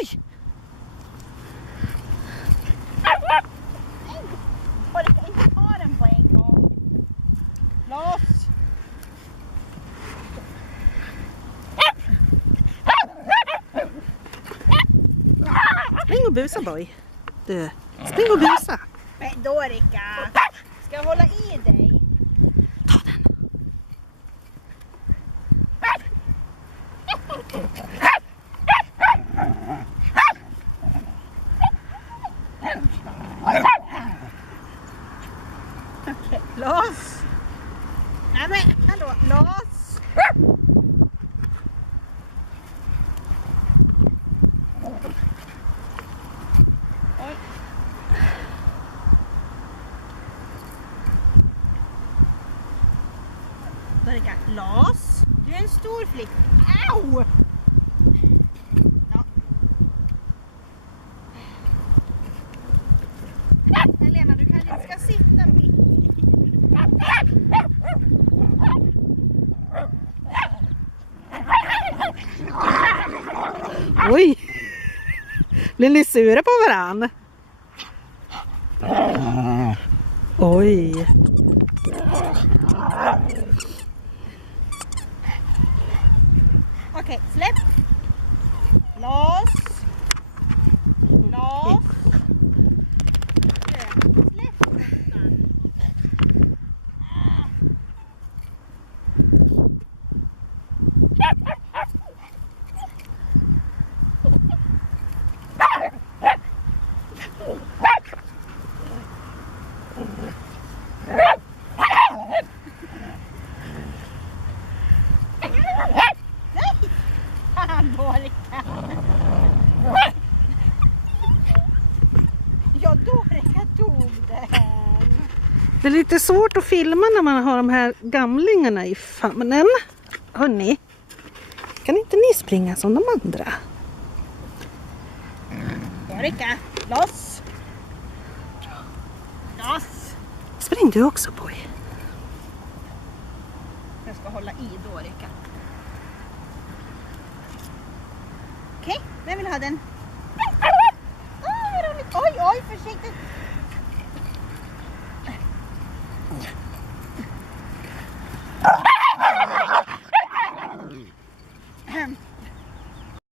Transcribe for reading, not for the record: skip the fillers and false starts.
Oj! Orkar inte ta den på en gång. Loss! Spring och busa, Boy. Du, spring och busa. Men Dorika, ska jag hålla i dig? Ta den. Okej, loss! Nej men, hallå, loss! Oj. Dorika, loss! Du är en stor flicka. Au! Ja. Helena, du kanske inte ska sitta mitt i. Oj! Blir ni sura på varann? Oj! Okej, släpp. Loss. Loss. Släpp nästan. Dorika. Ja, Dorika tog den. Det är lite svårt att filma när man har de här gamlingarna i famnen. Hörrni, kan inte ni springa som de andra? Dorika, loss. Loss. Spring du också, Boy. Jag ska hålla i Dorika. Okej, vem vill ha den?